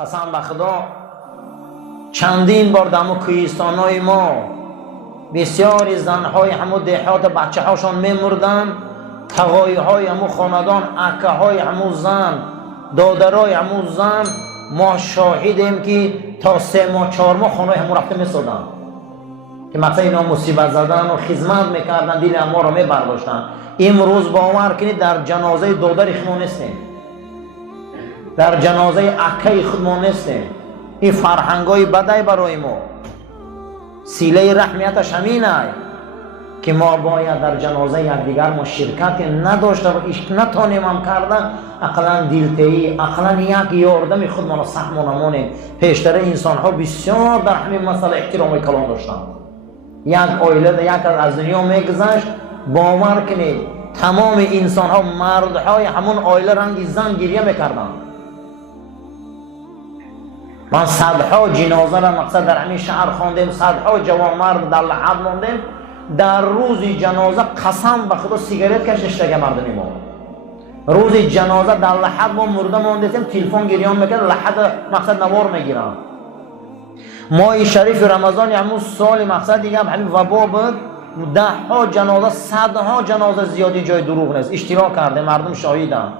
قسم به خدا چندین بار در کوهستان‌های ما بسیاری زنهای همو دهات بچه هاشون میمردن، تقایی های همو خاندان، اکه های همو زن، دادرای همو زن، ما شاهدیم که تا 3 ماه 4 ماه خانه همو رفته میسادن که مثلا اینا مصیبت زدن و خدمت میکردن، دل ما رو میبرداشتن. امروز باور کنید در جنازه دادر خود ما نیستیم، در جنازه اکه خود ما نیستیم. این فرهنگای بدای برای ما. سیله رحمیتش همینه که ما باید در جنازه یکدیگر ما شرکت نداشته و ایش نتانیم هم کرده، اقلا دلتهی، اقلا یک یاردم خود ما را سهم و نمانیم. پیشتر انسان ها بسیار در همین مسئله احترام کلان داشتن. یک آیله یک از دنیا میگذشت، باور کنید تمام انسان ها، مردهای همون آیله رنگ زن گریه میکردن. من صدها جنازه را مقصد در همین شهر خواندیم، صدها جوان مرد در لحد ماندیم. در روز جنازه قسم به خدا سیگارت کشیدگی مردمی ما. روز جنازه در لحد ما مرده ماندیم، تلفن گریان میکرد، لحد مقصد نوار میگیرن. ماه شریف رمضان همون سال مقصد دیگه همین وبا بود، 10 ها جنازه، 100 ها جنازه، زیادی جای دروغ نیست، اشتراک کرده، مردم شاهیدن.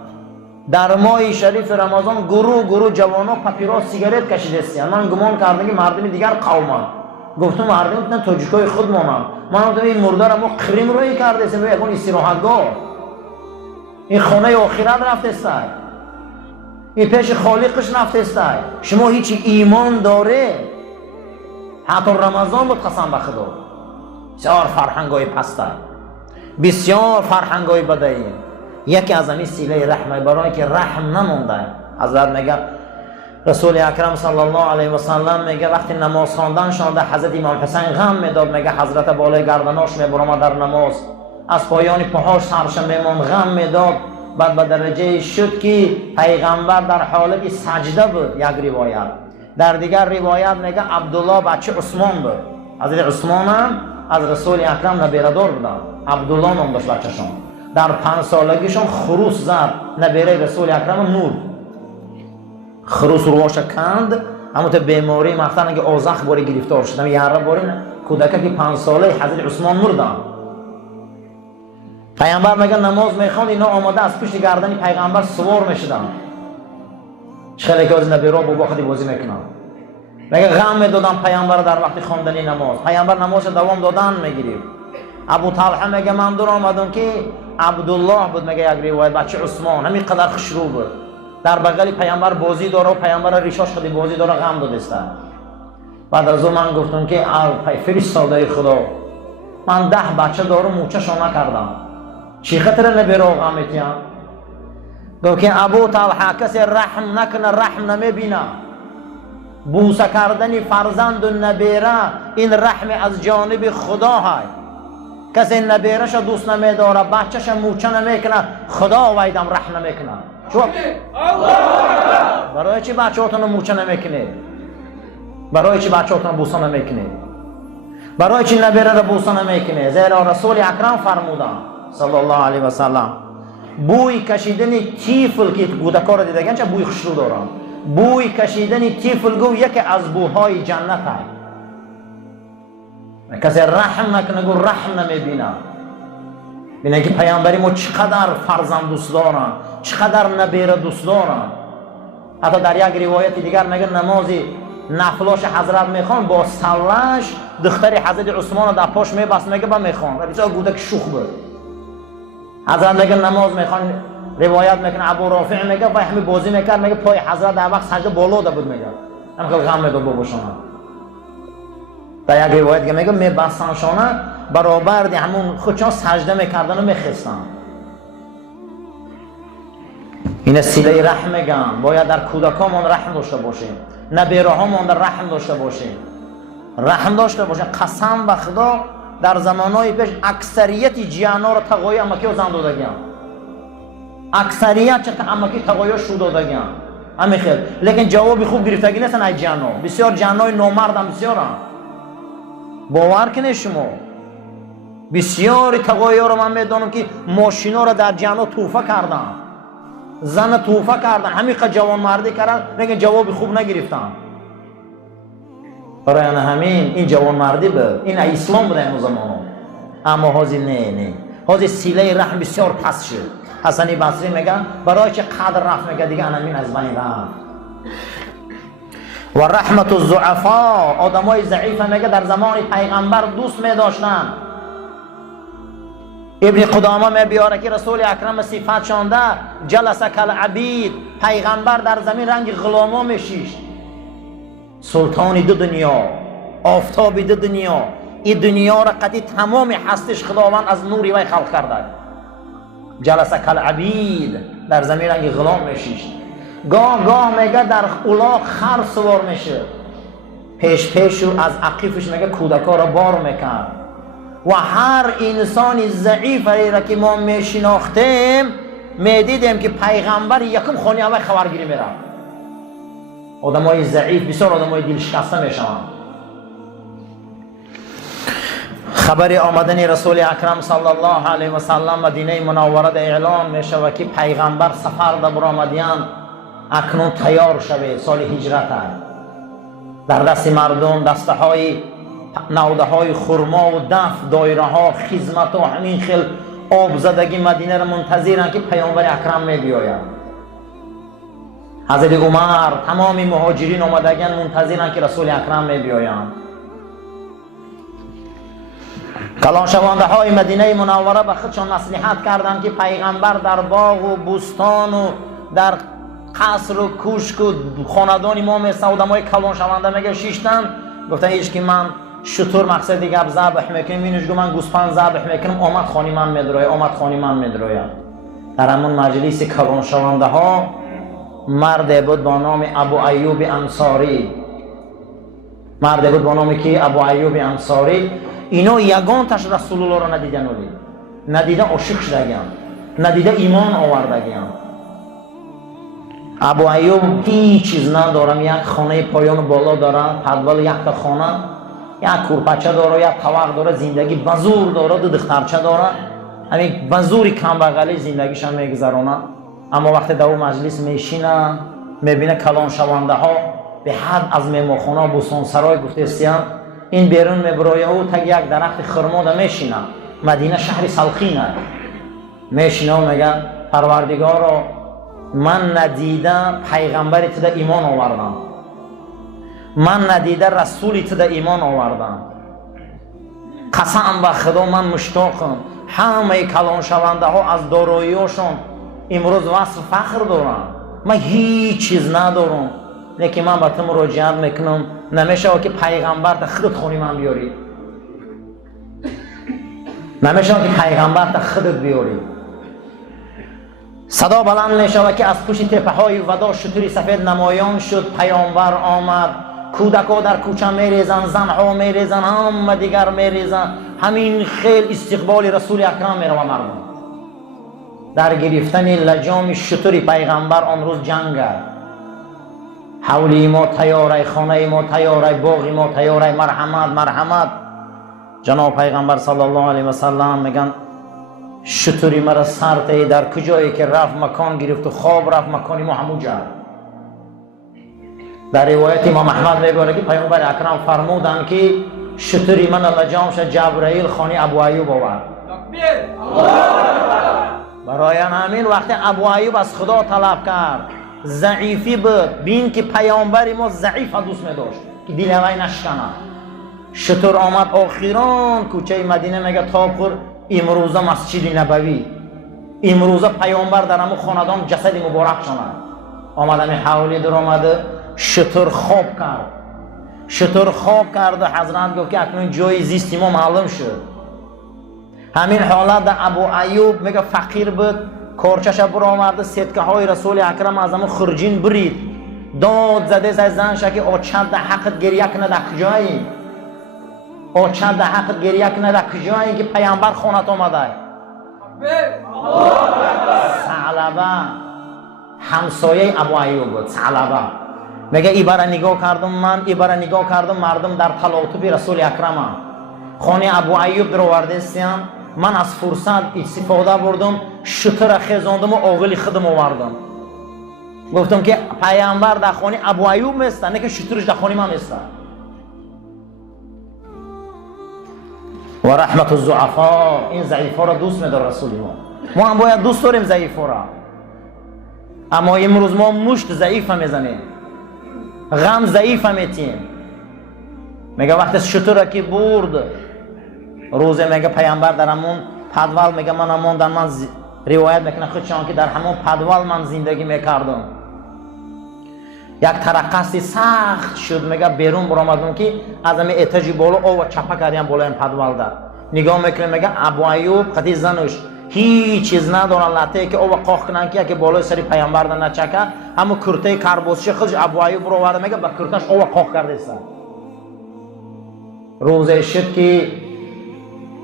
در ماه شریف رمضان گروه جوانا پاپیروس سیگارت کشیده. من گمان کردم که مردم دیگر قومن، گفتم مردم نه تاجیکای خود مانن. من گفتم این مرده را ما قریم روی کرده است، یکون استراحتگاه، این خانه آخرت رفته است، این پیش خالقش رفته است. شما هیچ ایمان داره؟ حتی رمضان بود قسم به خدا. بسیار فرهنگای پسته، بسیار فرهنگای بدایی. یکی از همین سیله رحمه برای که رحم نمونده. حضرت میگه، رسول اکرم صلی الله علیه و سلم میگه وقتی نماز خواندن شده حضرت امام حسین غم میداد، میگه حضرت بالای گردناش میبرم در نماز، از پایان پاهاش سرش میمون غم میداد. بعد به درجه شد که پیغمبر در حالت سجده بود. یک روایت، در دیگر روایت میگه عبدالله بچه عثمان بود. حضرت عثمان هم از رسول اکرم نبیره‌دار بودن، عبدالله نام داشت بچه‌شون. در 5 سالگیشون خروس زد، نبیره رسول اکرم نور. خروس روش کند، اما تو بیماری مختن اگه آزخ باری گرفتار شد. یاره باری کودکه که 5 ساله حضرت عثمان مردن. پیغمبر میگه نماز میخوان، اینا آماده از پشت گردن پیغمبر سوار میشدن. خیلی که از نبیرا با خودی بازی میکنن. میگه غم میدادن پیغمبر در وقت خواندن نماز. پیغمبر نماز دوام دادن میگیرید. ابو طلحه میگه من دور آمدم که عبدالله بود، میگه یک روایت بچه عثمان همین قدر خشرو بود، در بغل پیامبر بازی داره و پیامبر ریشاش خودی بازی داره، غم داده است. بعد از اون من گفتم که فرستاده خدا، من 10 بچه دارم، موچه‌شون نکردم، چی خاطر نبیره غم میتیم؟ گفت که ابو طلحه کسی رحم نکنه رحم نمیبینه. بوسه کردن فرزند و نبیره این رحم از جانب خدا های. کسی نبیرش دوست نمیداره، بچهش موچه نمیکنه، خدا ویدم رحم نمیکنه. شو برای چی بچه‌هاتون موچه نمیکنه؟ برای چی بچه‌هاتون بوسه نمیکنه؟ برای چی نبیره را بوسه نمیکنه؟ زیرا رسول اکرم فرمودن صلی الله علیه و سلم بوی کشیدن طفل که کودک‌ها را دیدگن چه بوی خوشبو دارن، بوی کشیدن طفل گو یکی از بوهای جنت است. کسی رحم نکنه گو رحم نمیبینه. بینه که پیامبری ما چقدر فرزند دوست دارن، چقدر نبیره دوست دارن. حتی در یک روایت دیگر میگه نمازی نفلاش حضرت میخوان، با سلش دختر حضرت عثمان در پاش میبست، میگه با میخوان. بسیار گودک شوخ بود. حضرت میگه نماز میخوان، روایت میکنه ابو رافع میگه و همین بازی میکرد، میگه پای حضرت در وقت سجده بالا ده بود، میگه هم خیلی غم میداد باباشون. در یک روایت که میگه میبستنشانه برابر دی همون خودشان سجده میکردن و میخستن. این سیله رحم میگن. باید در کودکامون رحم داشته باشیم، نبیره هامون رحم داشته باشیم، رحم داشته باشیم. قسم به خدا در زمانهای پیش اکثریت جیانا رو تقوی امکی و زن دادگیان، اکثریت چه امکی تقوی شو دادگیان همین خیلی. لیکن جوابی خوب گرفتگی نیستن ای جیانا. بسیار جیانای نامرد هم بسیارن. باور کنید شما بسیاری تقوی ها رو من میدانم که ماشینا رو در جیانا توفه کردن. زن توفه کردن، همین قد جوان مردی کردن، نگه جواب خوب نگرفتن. برای همین این جوان مردی بود، این اسلام بود این زمان. اما حاضر نه حاضر سیله رحم بسیار پس شد. حسن بصری میگه برای چه قدر رفت، میگه دیگه انمین از بین رفت. و رحمت الضعفا، آدمای ضعیف میگه در زمان پیغمبر دوست می‌داشتن. ابن قدامه میبیاره که رسول اکرم صفت شانده جلس کالعبید، پیغمبر در زمین رنگ غلاما میشیشت. سلطان دو دنیا، آفتاب دو دنیا، این دنیا را قطعی تمام هستش خداوند از نوری وی خلق کرده. جلس کالعبید، در زمین رنگ غلام میشیشت. گاه میگه در الاغ خر سوار میشه، پیش از عقیفش میگه کودکا را بار میکرد. و هر انسانی ضعیف را که ما میشناختیم میدیدیم که پیغمبر یکم خانه اول خبرگیری میره. آدمای ضعیف بسیار آدمای دل شکسته میشن. خبر آمدن رسول اکرم صلی الله علیه و سلم مدینه منوره اعلان میشه و که پیغمبر سفر در برآمدیان، اکنون تیار شوه، سال هجرت است. در دست مردم دسته های نوده های خرما و دف، دایره ها، خدمت و همین خیل آب زدگی مدینه را منتظرن که پیامبر اکرم می بیاید. حضرت عمر، تمامی مهاجرین آمدگان منتظرن که رسول اکرم می بیایند. کلان شونده های مدینه منوره به خودشان نصیحت کردند که پیغمبر در باغ و بستان و در قصر و کوشک و خاندان امام سودمای کلان شونده میگه شیشتن. گفتن هیچ که من شطور مقصد دیگه ذبح میکنم، اینش گفت من گوسفند ذبح میکنم، آمد خانی من میدروه، آمد خانی من میدروه. در همون مجلس کلان شونده ها مرد بود با نام ابو ایوب انصاری، مرد بود با نام کی؟ ابو ایوب انصاری. اینا یگان تاش رسول الله را ندیدن، ولی ندیده عاشق شدگان، ندیده ایمان آوردگان. ابو ایوب هیچ چیز ندارم، یک خانه پایان بالا داره، پدول یک تا خانه، یک کورپچه داره، یک طوق داره، زندگی بزور داره، دو دخترچه داره، همین بزوری کم بغلی زندگیش هم میگذرونه. اما وقتی در اون مجلس میشینه میبینه کلان شونده ها به حد از میمخونه بوستان سرای گفته استیان، این بیرون میبروی او تا یک درخت خرما ده میشینه. مدینه شهر سلخینه، میشینه و میگه پروردگارا من ندیده پیغمبری تو ده ایمان آوردم، من ندیده رسولی تو ده ایمان آوردم، قسم به خدا من مشتاقم. همه کلان شونده ها از دارایی‌هاشون امروز وصف فخر دارن، من هیچ چیز ندارم، لیکن من به تو مراجعت میکنم نمیشه که پیغمبر تا خودت خونی من بیاری، نمیشه که پیغمبر تا خودت بیاری. صدا بلند میشه که از پشت تپه های ودا شتری سفید نمایان شد، پیامبر آمد، کودکا در کوچه میریزن، زنها میریزن، همه دیگر میریزن، همین خیل استقبال رسول اکرم میره و مردم در گرفتن لجام شتری پیغمبر. آن روز جنگ است، حولی ما تیاره، خانه ما تیاره، باغ ما تیاره، مرحمت مرحمت. جناب پیغمبر صلی الله علیه و سلم میگن شتری مرا سرته، در کجایی که رفت مکان گرفت و خواب رفت مکانی ما همونجا. در روایت امام احمد میگه که پیامبر اکرم فرمودند که شتری من لجام شد، جبرائیل خانه ابو ایوب آورد. برای همین وقتی ابو ایوب از خدا طلب کرد، ضعیفی بود، بین که پیامبر ما ضعیف دوست می‌داشت که دل وی نشکنه. شتر آمد آخران کوچه مدینه، میگه تاپور امروزه مسجد نبوی، امروزه پیامبر در همون خاندان جسد مبارک شده. آمدن حوالی در آمده، شتر خواب کرد، شتر خواب کرد و حضرت گفت که اکنون جای زیستی ما معلوم شد. همین حالت در ابو ایوب میگه فقیر بود، کارچش برآورده، سکه های رسول اکرم از همون خرجین برید، داد زده زنش که آچد در حقت گریه کنه در کجایی، آچد در حقت گریه کنه در کجایی که پیامبر خونت آمده. ثعلبه همسایه ابو ایوب بود. ثعلبه میگه ای برا نگاه کردم، من ای برا نگاه کردم، مردم در تلاطف رسول اکرم خانه ابو ایوب در آورده استیم، من از فرصت استفاده بردم، شتر خیزاندم و آغل خودم آوردم. گفتم که پیامبر در خانه ابو ایوب میسته، نه که شترش در خانه ما میسته. و رحمت الضعفا، این ضعیفا را دوست می‌داره رسول ما هم باید دوست داریم ضعیفا را. اما امروز ما مشت ضعیف میزنیم، غم ضعیف میتیم. میگه وقتی شتر که برد روزه، میگه پیامبر در همون پدوال، میگه من همون در من روایت میکنه خودشان که در همون پدوال من زندگی میکردم. یک ترقصی سخت شد، میگه بیرون برآمدم که از همین اتاجی بالا او چپا کردیم بالا این پدوال در نگاه میکنه، میگه ابو ایوب قدی زنش هیچ چیز ندارن لطه که او قاق کنن که بالای سری پیامبر در نچکه، همون کرته کربوسچه خودش ابو ایوب رو آورده، میگه با کرتش او قاق کرده است. روزه شد که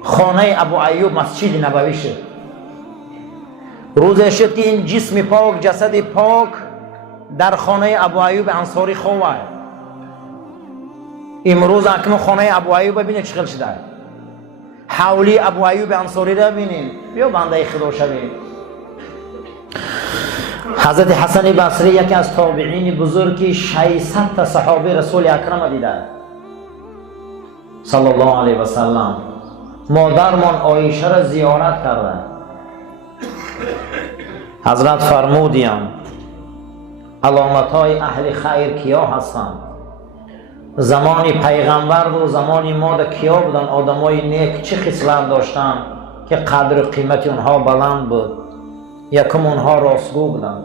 خانه ابو ایوب مسجد نبوی شد. روزه شد که این جسم پاک، جسد پاک در خانه ابو ایوب انصاری خواه. امروز اکنون خانه ابو ایوب ببینید چقدر شده، حولی ابو ایوب انصاری را ببینید. بیا بنده خدا شوید. حضرت حسن بصری یکی از تابعین بزرگی 600 تا صحابه رسول اکرم دیده صلی الله علیه و سلم. مادرمان عایشه را زیارت کرده. حضرت فرمودیم علامت های اهل خیر کیا هستند؟ زمانی پیغمبر و زمانی ما در کیا بودن؟ آدم های نیک چه خصلت داشتن که قدر و قیمت اونها بلند بود؟ یکم اونها راستگو بودن،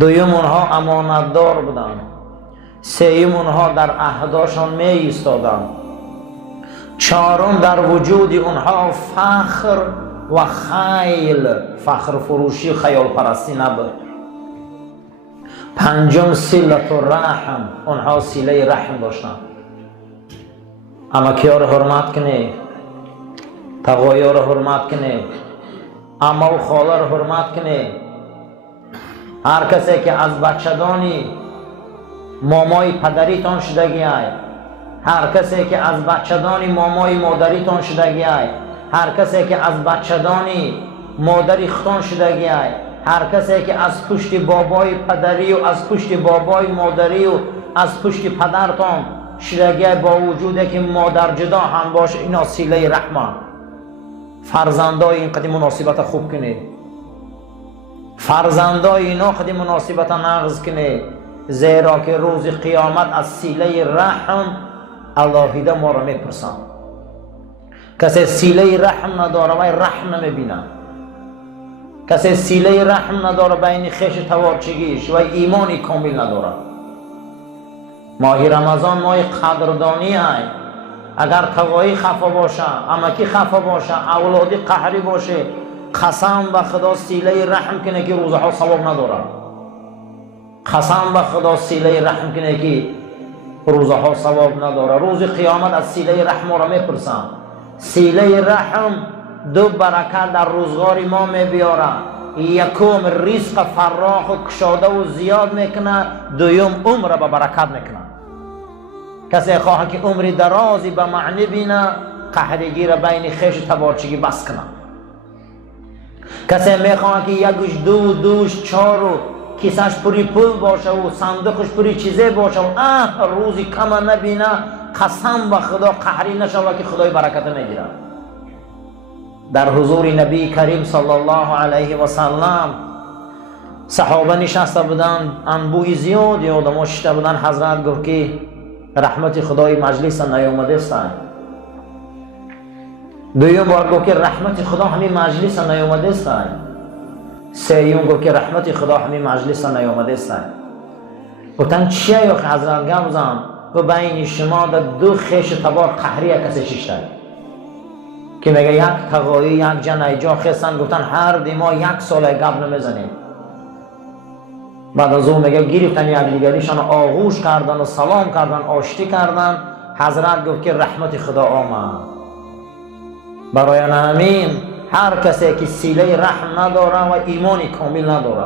دویم اونها امانتدار بودن، سوم اونها در عهداشان می ایستادن، چهارم در وجود اونها فخر و خیل، فخر فروشی و خیال پرستی نبود، پنجم صلت و رحم، اونها صله رحم داشتن. اما کیا رو حرمت کنه؟ تقایا رو حرمت کنه، اما و خاله رو حرمت کنه. هر کسی که از بچه‌دانی مامای پدریتان شدگی ای، هر کسی که از بچه‌دانی مامای مادریتان شدگی ای، هر کسی که از بچه‌دانی مادری ختان شدگی ای، هر کسی که از پشت بابای پدری و از پشت بابای مادری و از پشت پدرتان شدگی ای، با وجوده که مادر جدا هم باشه، اینا صله رحمه. فرزندای این قدیم مناسبت خوب کنه، فرزندای اینا قدیم مناسبت نقض کنه، زیرا که روز قیامت از صله رحم الهیده ما را میپرسن. کسی صله رحم نداره و رحم نمیبینه، کسی صله رحم نداره بین خیش توارچگیش و ایمانی کامل نداره. ماه رمضان ماه قدردانی ای. اگر توایی خفا باشه، امکی خفا باشه، اولادی قهری باشه، قسم به خدا صله رحم کنه که روزها ثواب نداره. قسم به خدا صله رحم کنه که روزها ثواب نداره. روز قیامت از صله رحم را میپرسن. صله رحم دو برکت در روزگار ما میبیاره. یکم رزق فراخ و کشاده و زیاد میکنه، دویم عمر به برکت میکنه. کسی خواه که عمری درازی به معنی بینه، قهرگی را بین خیش تبارچگی بس کنه. کسی میخواه که یکش دو دوش چار و کیسش پوری پول باشه و صندوقش پوری چیزه باشه و روزی کم نبینه، قسم به خدا قهری نشوه که خدای برکت میگیره. در حضور نبی کریم صلی الله علیه و سلم صحابه نشسته بودن، انبوی زیادی آدم شده بودن. حضرت گفت که رحمت خدای مجلس نیامده است. دویم بار گفت که رحمت خدا همین مجلس نیامده است. سوم گفت که رحمت خدا همین مجلس نیامده است. گفتن چیه یا حضرت گفتم و بین شما در دو خیش تبار قهری کسی ششته که میگه یک تقایی یک جن جا خستن. گفتن هر دیما یک سال گپ نمیزنیم. بعد از اون میگه گرفتن یک دیگریشان آغوش کردن و سلام کردن، آشتی کردن. حضرت گفت که رحمت خدا آمد. برای همین هر کسی که صله رحم نداره و ایمانی کامل نداره،